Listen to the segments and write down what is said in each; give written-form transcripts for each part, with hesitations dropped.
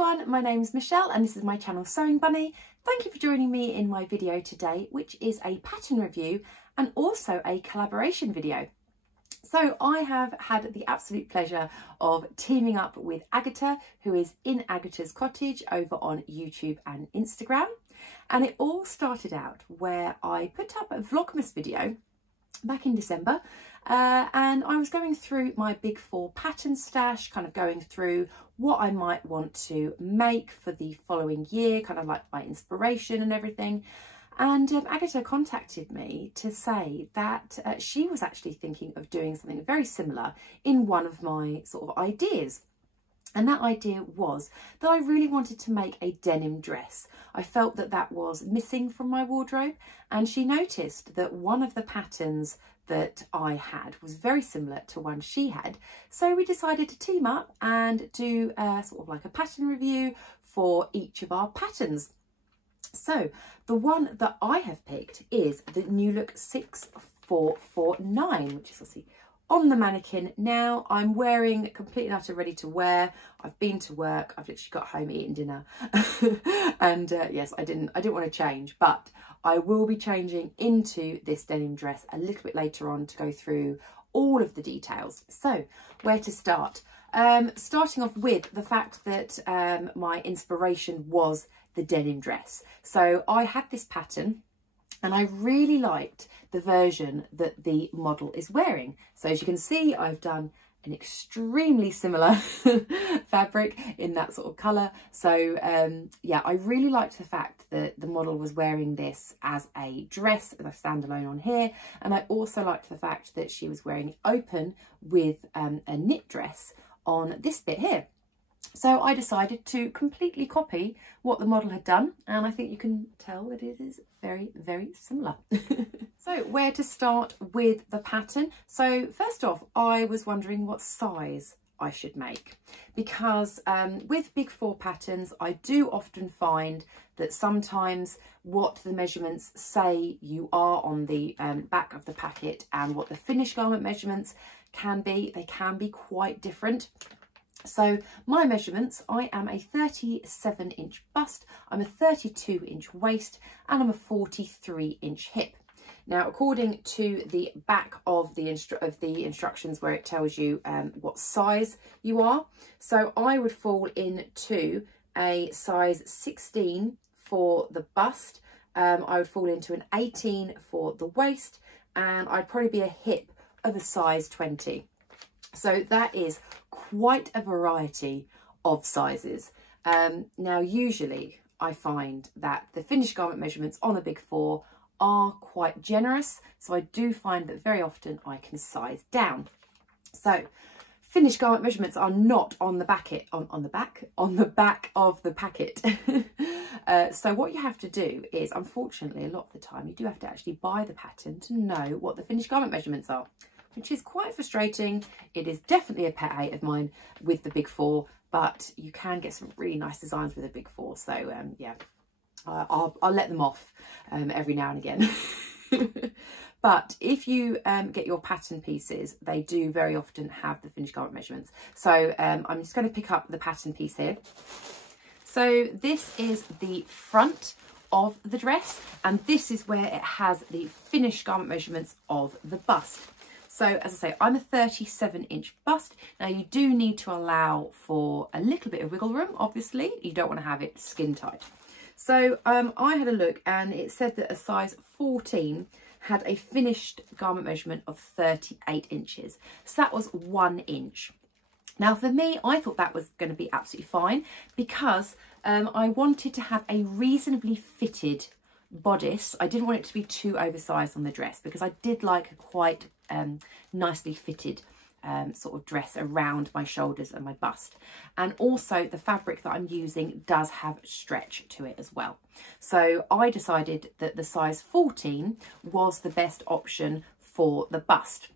everyone, my name's Michelle and this is my channel Sewing Bunny. Thank you for joining me in my video today, which is a pattern review and also a collaboration video. So I have had the absolute pleasure of teaming up with Agata, who is in Agatas Cottage over on YouTube and Instagram. And it all started out where I put up a Vlogmas video back in December and I was going through my big four pattern stash, kind of going through what I might want to make for the following year, kind of like my inspiration and everything. And Agata contacted me to say that she was actually thinking of doing something very similar in one of my sort of ideas. And that idea was that I really wanted to make a denim dress. I felt that that was missing from my wardrobe, and she noticed that one of the patterns that I had was very similar to one she had. So we decided to team up and do sort of like a pattern review for each of our patterns. So the one that I have picked is the Newlook 6449, which is obviously on the mannequin now. I'm wearing completely and utter ready to wear. I've been to work, I've literally got home eating dinner and yes, I didn't want to change, but I will be changing into this denim dress a little bit later on to go through all of the details. So where to start? Starting off with the fact that my inspiration was the denim dress. So I had this pattern and I really liked the version that the model is wearing. So as you can see, I've done an extremely similar fabric in that sort of colour. So yeah, I really liked the fact that the model was wearing this as a dress, as a standalone on here. And I also liked the fact that she was wearing it open with a knit dress on this bit here. So I decided to completely copy what the model had done, and I think you can tell that it is very, very similar. So where to start with the pattern? So first off, I was wondering what size I should make, because with big four patterns, I do often find that sometimes what the measurements say you are on the back of the packet and what the finished garment measurements can be, they can be quite different. So my measurements, I am a 37-inch bust, I'm a 32-inch waist, and I'm a 43-inch hip. Now, according to the back of the instructions where it tells you what size you are, so I would fall into a size 16 for the bust, I would fall into an 18 for the waist, and I'd probably be a hip of a size 20. So that is quite a variety of sizes. Now, usually I find that the finished garment measurements on the big four are quite generous. So I do find that very often I can size down. So finished garment measurements are not on the back of the packet. So what you have to do is, unfortunately, a lot of the time you do have to actually buy the pattern to know what the finished garment measurements are, which is quite frustrating. It is definitely a pet hate of mine with the big four, but you can get some really nice designs with the big four. So yeah, I'll let them off every now and again. But if you get your pattern pieces, they do very often have the finished garment measurements. So I'm just going to pick up the pattern piece here. So this is the front of the dress, and this is where it has the finished garment measurements of the bust. So as I say, I'm a 37-inch bust. Now you do need to allow for a little bit of wiggle room, obviously. You don't want to have it skin tight. So I had a look and it said that a size 14 had a finished garment measurement of 38 inches. So that was 1 inch. Now for me, I thought that was going to be absolutely fine because I wanted to have a reasonably fitted bodice. I didn't want it to be too oversized on the dress because I did like a quite nicely fitted sort of dress around my shoulders and my bust. And also the fabric that I'm using does have stretch to it as well. So I decided that the size 14 was the best option for the bust.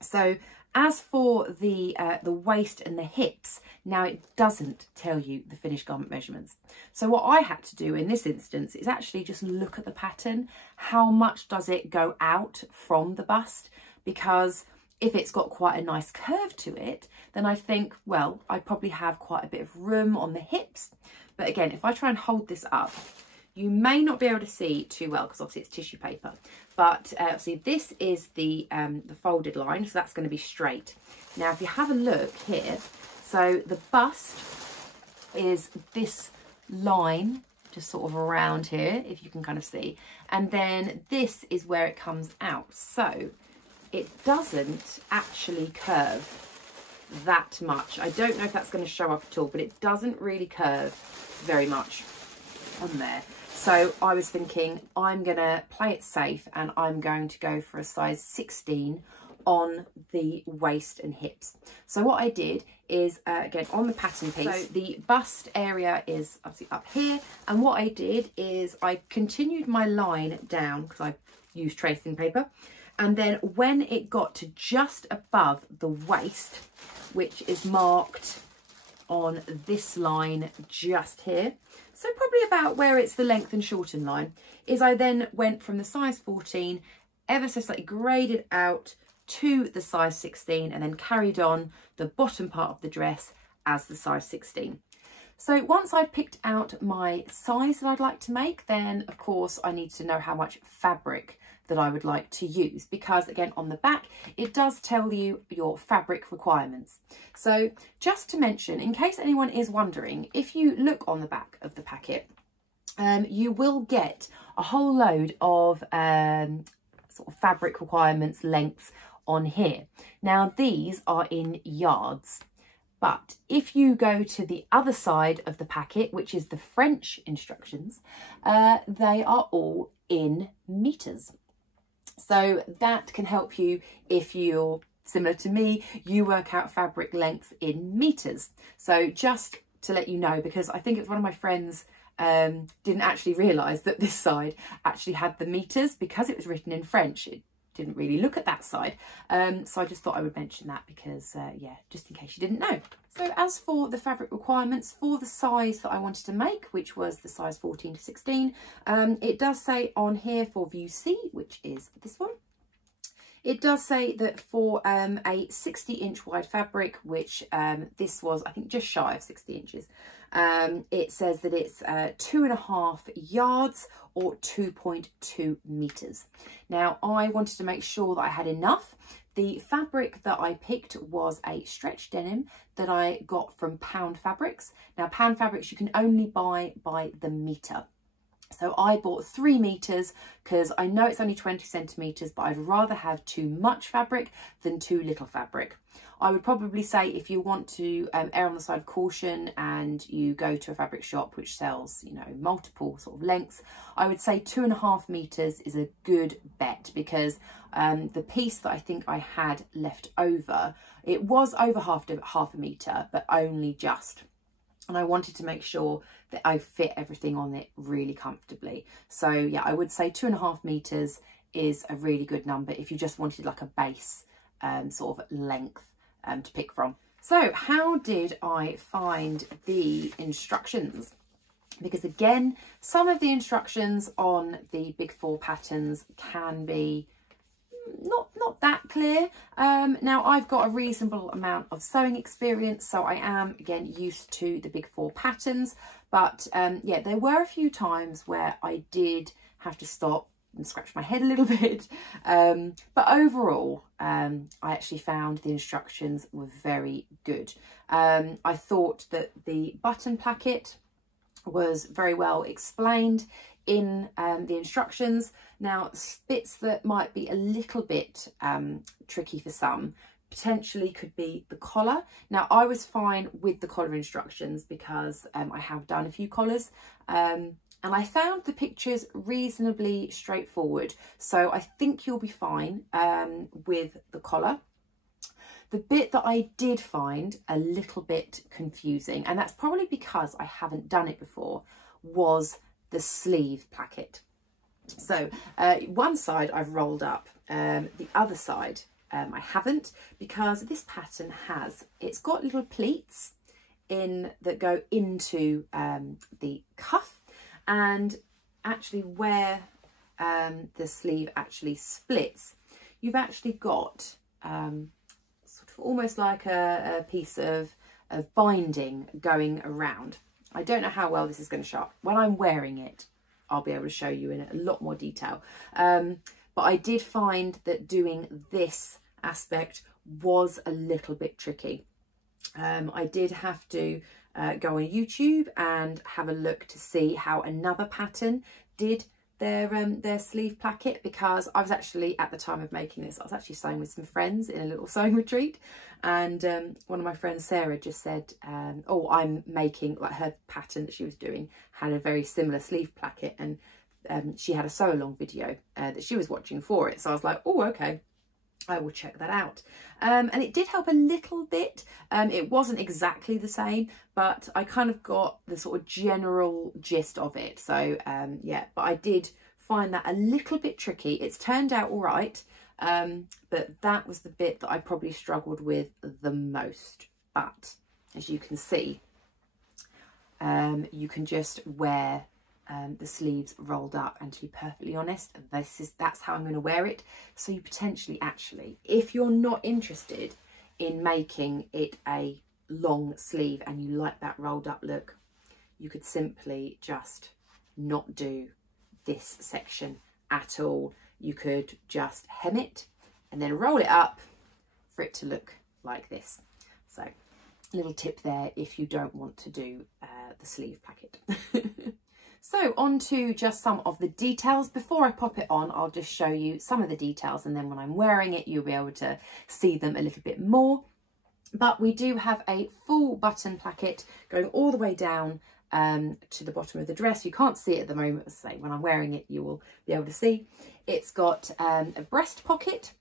So as for the waist and the hips, now it doesn't tell you the finished garment measurements. So what I had to do in this instance is actually just look at the pattern. How much does it go out from the bust? Because if it's got quite a nice curve to it, then I think, well, I probably have quite a bit of room on the hips. But again, if I try and hold this up, you may not be able to see too well because obviously it's tissue paper. But see, this is the folded line, so that's going to be straight. Now, if you have a look here, so the bust is this line just sort of around here, if you can kind of see. And then this is where it comes out. So it doesn't actually curve that much. I don't know if that's going to show up at all, but it doesn't really curve very much on there. So I was thinking I'm going to play it safe and I'm going to go for a size 16 on the waist and hips. So what I did is, again, on the pattern piece, so the bust area is obviously up here. And what I did is I continued my line down because I used tracing paper. And then when it got to just above the waist, which is marked on this line just here, so probably about where it's the length and shorten line, is I then went from the size 14, ever so slightly graded out to the size 16, and then carried on the bottom part of the dress as the size 16. So once I picked out my size that I'd like to make, then of course I need to know how much fabric that I would like to use, because again, on the back it does tell you your fabric requirements. So just to mention, in case anyone is wondering, if you look on the back of the packet, you will get a whole load of sort of fabric requirements, lengths on here. Now these are in yards, but if you go to the other side of the packet, which is the French instructions, they are all in meters. So that can help you if you're similar to me, you work out fabric lengths in meters. So just to let you know, because I think it's one of my friends didn't actually realise that this side actually had the meters because it was written in French. It didn't really look at that side. So I just thought I would mention that because, yeah, just in case you didn't know. So as for the fabric requirements for the size that I wanted to make, which was the size 14 to 16, it does say on here for view C, which is this one, it does say that for a 60-inch wide fabric, which this was, I think, just shy of 60 inches, it says that it's 2.5 yards or 2.2 meters. Now, I wanted to make sure that I had enough. The fabric that I picked was a stretch denim that I got from Pound Fabrics. Now, Pound Fabrics you can only buy by the metre. So I bought 3 meters because I know it's only 20 centimeters, but I'd rather have too much fabric than too little fabric. I would probably say if you want to err on the side of caution and you go to a fabric shop which sells, you know, multiple sort of lengths, I would say 2.5 meters is a good bet, because the piece that I think I had left over, it was over half a meter, but only just. And I wanted to make sure that I fit everything on it really comfortably. So yeah, I would say 2.5 meters is a really good number if you just wanted like a base sort of length to pick from. So how did I find the instructions? Because again, some of the instructions on the Big Four patterns can be not that clear. Now I've got a reasonable amount of sewing experience, so I am again used to the Big Four patterns, but yeah, there were a few times where I did have to stop and scratch my head a little bit, but overall I actually found the instructions were very good. I thought that the button placket was very well explained in the instructions. Now, bits that might be a little bit tricky for some potentially could be the collar. Now, I was fine with the collar instructions because I have done a few collars, and I found the pictures reasonably straightforward, so I think you'll be fine with the collar. The bit that I did find a little bit confusing, and that's probably because I haven't done it before, was the sleeve placket. So one side I've rolled up, the other side I haven't, because this pattern it's got little pleats in that go into the cuff, and actually where the sleeve actually splits, you've actually got sort of almost like a piece of binding going around. I don't know how well this is going to show up. When I'm wearing it, I'll be able to show you in a lot more detail. But I did find that doing this aspect was a little bit tricky. I did have to go on YouTube and have a look to see how another pattern did their sleeve placket, because I was actually, at the time of making this, I was actually sewing with some friends in a little sewing retreat, and one of my friends, Sarah, just said, oh, I'm making, like, her pattern that she was doing had a very similar sleeve placket, and she had a sew along video that she was watching for it. So I was like, oh, okay, I will check that out. And it did help a little bit. It wasn't exactly the same, but I kind of got the sort of general gist of it. So yeah, but I did find that a little bit tricky. It's turned out all right, but that was the bit that I probably struggled with the most. But as you can see, you can just wear the sleeves rolled up, and to be perfectly honest, that's how I'm going to wear it. So you potentially, actually, if you're not interested in making it a long sleeve and you like that rolled up look, you could simply just not do this section at all. You could just hem it and then roll it up for it to look like this. So a little tip there if you don't want to do the sleeve placket. So on to just some of the details. Before I pop it on, I'll just show you some of the details, and then when I'm wearing it, you'll be able to see them a little bit more. But we do have a full button placket going all the way down to the bottom of the dress. You can't see it at the moment, so when I'm wearing it, you will be able to see. It's got a breast pocket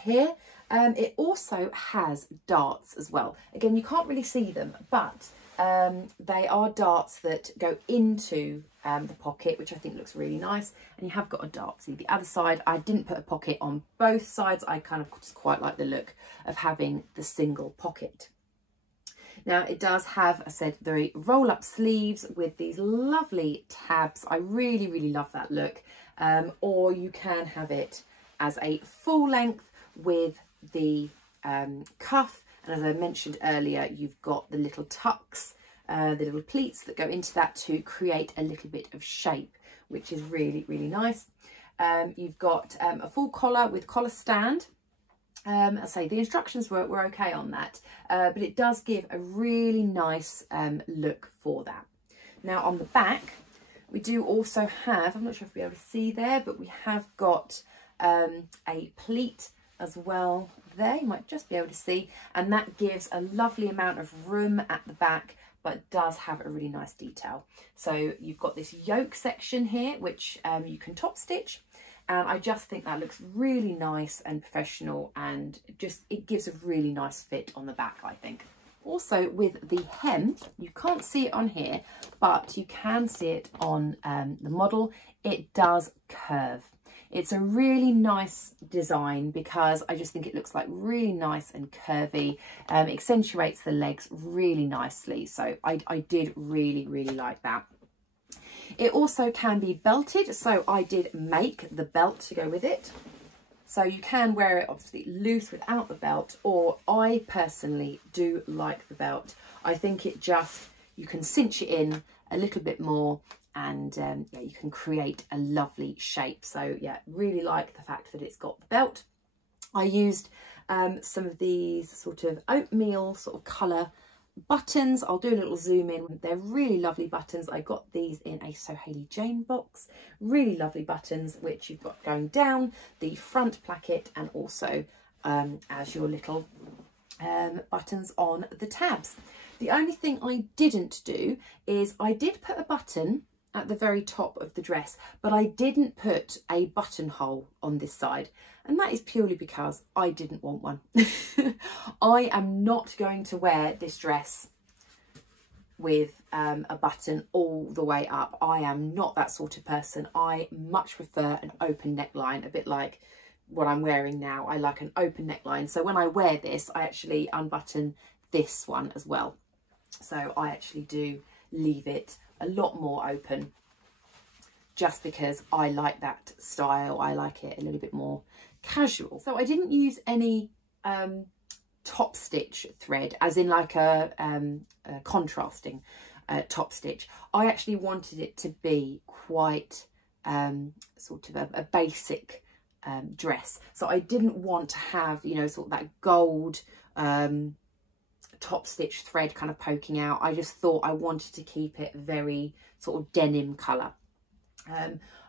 here. It also has darts as well. Again, you can't really see them, but they are darts that go into the pocket, which I think looks really nice. And you have got a dart. See, the other side, I didn't put a pocket on both sides. I kind of just quite like the look of having the single pocket. Now it does have, I said, the roll up sleeves with these lovely tabs. I really, really love that look. Or you can have it as a full length with the cuff. And as I mentioned earlier, you've got the little tucks, the little pleats that go into that to create a little bit of shape, which is really, really nice. You've got a full collar with collar stand. I say the instructions were okay on that, but it does give a really nice look for that. Now on the back, we do also have, I'm not sure if you'll be able to see there, but we have got a pleat as well there, you might just be able to see, and that gives a lovely amount of room at the back, but does have a really nice detail. So you've got this yoke section here, which you can top stitch, and I just think that looks really nice and professional, and just it gives a really nice fit on the back, I think. Also with the hem, you can't see it on here, but you can see it on the model. It does curve. It's a really nice design because I just think it looks like really nice and curvy, accentuates the legs really nicely. So I did really, really like that. It also can be belted, so I did make the belt to go with it. So you can wear it obviously loose without the belt, or I personally do like the belt. I think it just, you can cinch it in a little bit more, and yeah, you can create a lovely shape. So yeah, really like the fact that it's got the belt. I used some of these sort of oatmeal sort of colour buttons. I'll do a little zoom in. They're really lovely buttons. I got these in a So Hayley Jane box. Really lovely buttons, which you've got going down the front placket, and also as your little buttons on the tabs. The only thing I didn't do is I did put a button at the very top of the dress, but I didn't put a buttonhole on this side, and that is purely because I didn't want one. I am not going to wear this dress with a button all the way up. I am not that sort of person. I much prefer an open neckline, a bit like what I'm wearing now. I like an open neckline, so when I wear this, I actually unbutton this one as well. So I actually do leave it a lot more open, just because I like that style. I like it a little bit more casual. So I didn't use any top stitch thread, as in like a contrasting top stitch. I actually wanted it to be quite sort of a basic dress, so I didn't want to have, you know, sort of that gold top stitch thread kind of poking out. I just thought I wanted to keep it very sort of denim colour.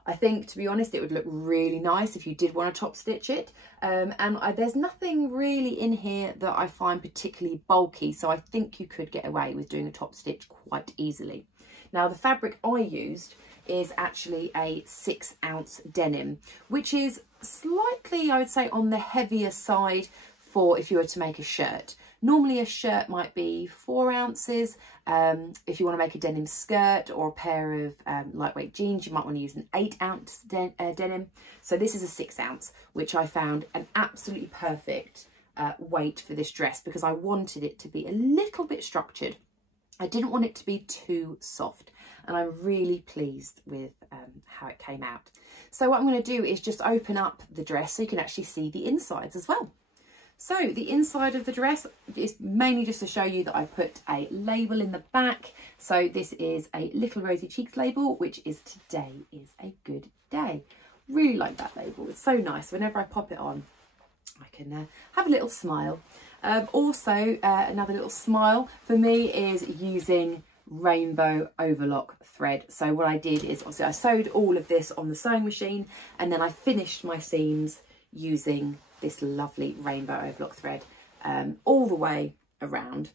I think, to be honest, it would look really nice if you did want to top stitch it. There's nothing really in here that I find particularly bulky, so I think you could get away with doing a top stitch quite easily. Now, the fabric I used is actually a 6-ounce denim, which is slightly, I would say, on the heavier side for if you were to make a shirt. Normally a shirt might be 4 ounces. If you want to make a denim skirt or a pair of lightweight jeans, you might want to use an 8-ounce denim. So this is a 6-ounce, which I found an absolutely perfect weight for this dress, because I wanted it to be a little bit structured. I didn't want it to be too soft, and I'm really pleased with how it came out. So what I'm going to do is just open up the dress so you can actually see the insides as well. So the inside of the dress is mainly just to show you that I put a label in the back. So this is a Little Rosy Cheeks label, which is "Today is a good day." Really like that label. It's so nice. Whenever I pop it on, I can have a little smile. Also, another little smile for me is using rainbow overlock thread. So what I did is, obviously I sewed all of this on the sewing machine, and then I finished my seams using this lovely rainbow overlock thread all the way around.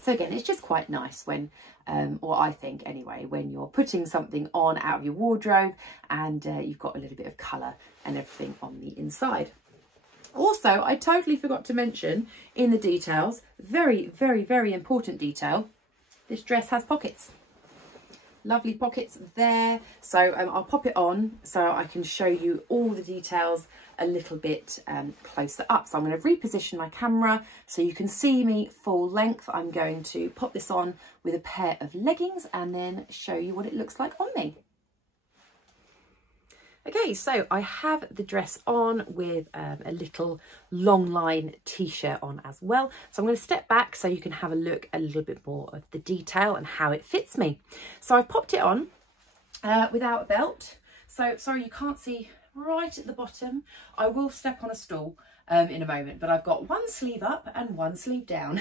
So again, it's just quite nice when, or I think anyway, when you're putting something on out of your wardrobe and you've got a little bit of colour and everything on the inside. Also, I totally forgot to mention in the details, very, very, very important detail, this dress has pockets. Lovely pockets there. So I'll pop it on so I can show you all the details a little bit closer up. So I'm going to reposition my camera so you can see me full length. I'm going to pop this on with a pair of leggings and then show you what it looks like on me. Okay, so I have the dress on with a little long line t-shirt on as well. So I'm going to step back so you can have a look a little bit more of the detail and how it fits me. So I've popped it on without a belt. So sorry, you can't see right at the bottom. I will step on a stool in a moment, but I've got one sleeve up and one sleeve down.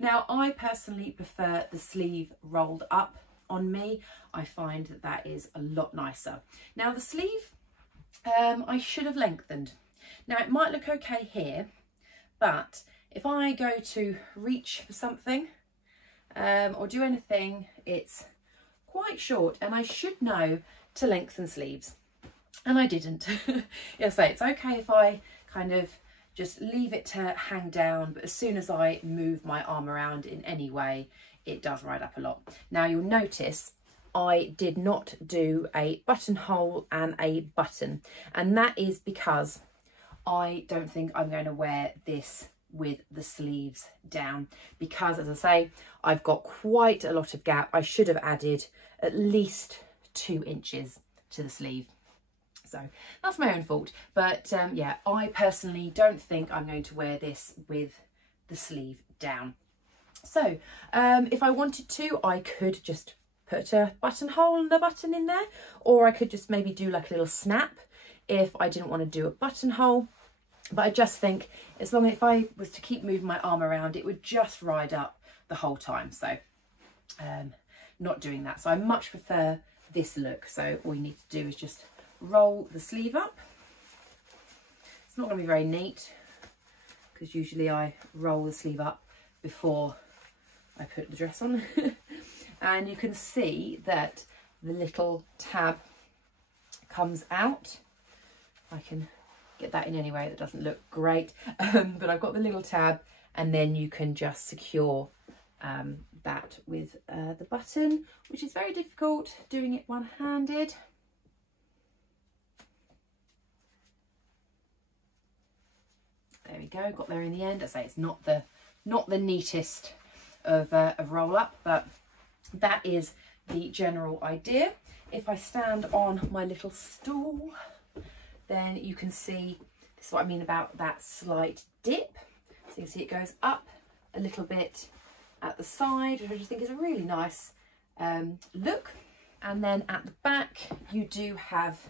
Now, I personally prefer the sleeve rolled up on me. I find that that is a lot nicer. Now the sleeve, I should have lengthened. Now it might look okay here, but if I go to reach for something or do anything, it's quite short, and I should know to lengthen sleeves, and I didn't. Yeah, so it's okay if I kind of just leave it to hang down, but as soon as I move my arm around in any way, it does ride up a lot. Now you'll notice I did not do a buttonhole and a button, and that is because I don't think I'm going to wear this with the sleeves down, because as I say, I've got quite a lot of gap. I should have added at least 2 inches to the sleeve. So that's my own fault. But yeah, I personally don't think I'm going to wear this with the sleeve down. So if I wanted to, I could just put a buttonhole and a button in there, or I could just maybe do like a little snap if I didn't want to do a buttonhole. But I just think as long as if I was to keep moving my arm around, it would just ride up the whole time. So not doing that. So I much prefer this look. So all you need to do is just roll the sleeve up. It's not going to be very neat because usually I roll the sleeve up before I put the dress on. And you can see that the little tab comes out. I can get that in any way that doesn't look great, but I've got the little tab, and then you can just secure that with the button, which is very difficult doing it one-handed. There we go, got there in the end. I say it's not the neatest of roll up, but that is the general idea. If I stand on my little stool, then you can see This is what I mean about that slight dip. So you can see it goes up a little bit at the side, which I just think is a really nice look. And then at the back, you do have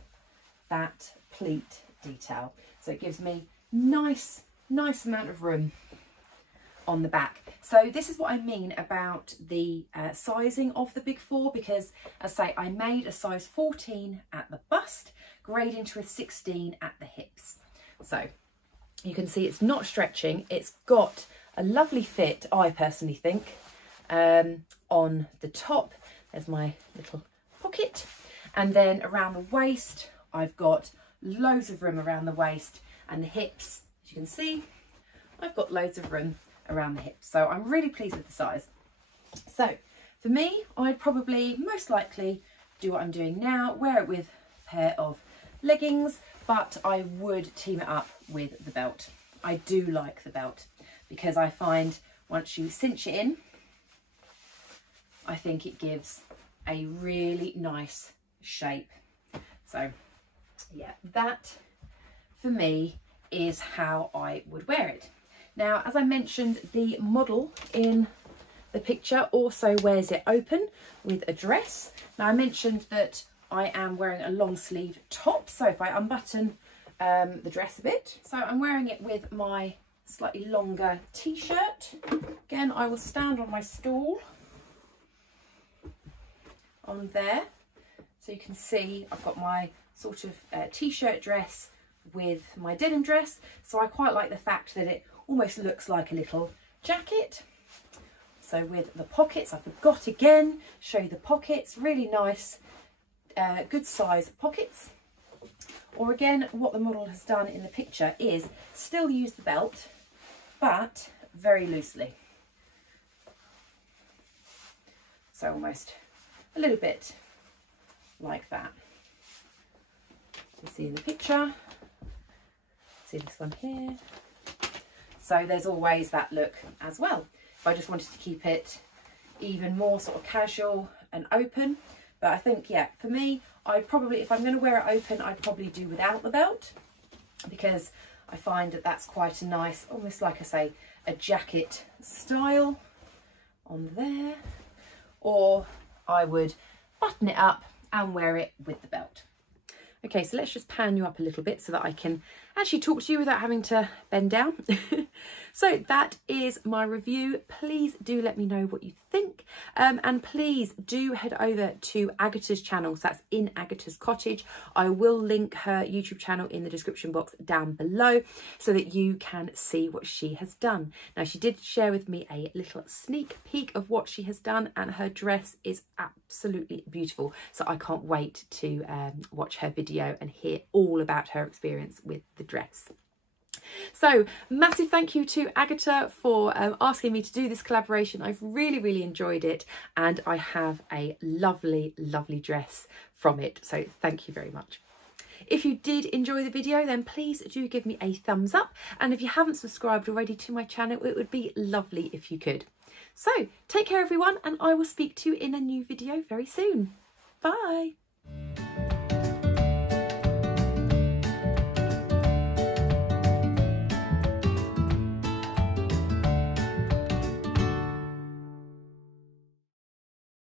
that pleat detail. So it gives me nice amount of room on the back. So this is what I mean about the sizing of the Big Four, because as I say, I made a size 14 at the bust, grading to a 16 at the hips. So you can see it's not stretching. It's got a lovely fit, I personally think, on the top. There's my little pocket. And then around the waist, I've got loads of room around the waist, and the hips, as you can see, I've got loads of room around the hips. So I'm really pleased with the size. So for me, I'd probably most likely do what I'm doing now, wear it with a pair of leggings, but I would team it up with the belt. I do like the belt because I find once you cinch it in, I think it gives a really nice shape. So yeah, that for me is how I would wear it. Now, as I mentioned, the model in the picture also wears it open with a dress. Now, I mentioned that I am wearing a long sleeve top, so if I unbutton the dress a bit, so I'm wearing it with my slightly longer t-shirt. Again, I will stand on my stool on there, so you can see I've got my sort of t-shirt dress with my denim dress. So I quite like the fact that it almost looks like a little jacket. So with the pockets, I forgot again, show you the pockets, really nice, good size pockets. Or again, what the model has done in the picture is still use the belt, but very loosely. So almost a little bit like that. You see in the picture, see this one here. So there's always that look as well. If I just wanted to keep it even more sort of casual and open. But I think, yeah, for me, I'd probably, if I'm going to wear it open, I'd probably do without the belt, because I find that that's quite a nice, almost like I say, a jacket style on there. Or I would button it up and wear it with the belt. Okay, so let's just pan you up a little bit so that I can actually talk to you without having to bend down. So that is my review. Please do let me know what you think. And please do head over to Agatas' channel. So that's in Agatas Cottage. I will link her YouTube channel in the description box down below so that you can see what she has done. Now, she did share with me a little sneak peek of what she has done, and her dress is absolutely beautiful. So I can't wait to watch her video and hear all about her experience with the dress. So massive thank you to Agata for asking me to do this collaboration. I've really enjoyed it, and I have a lovely dress from it, so thank you very much. If you did enjoy the video, then please do give me a thumbs up, and if you haven't subscribed already to my channel, it would be lovely if you could. So take care everyone, and I will speak to you in a new video very soon. Bye.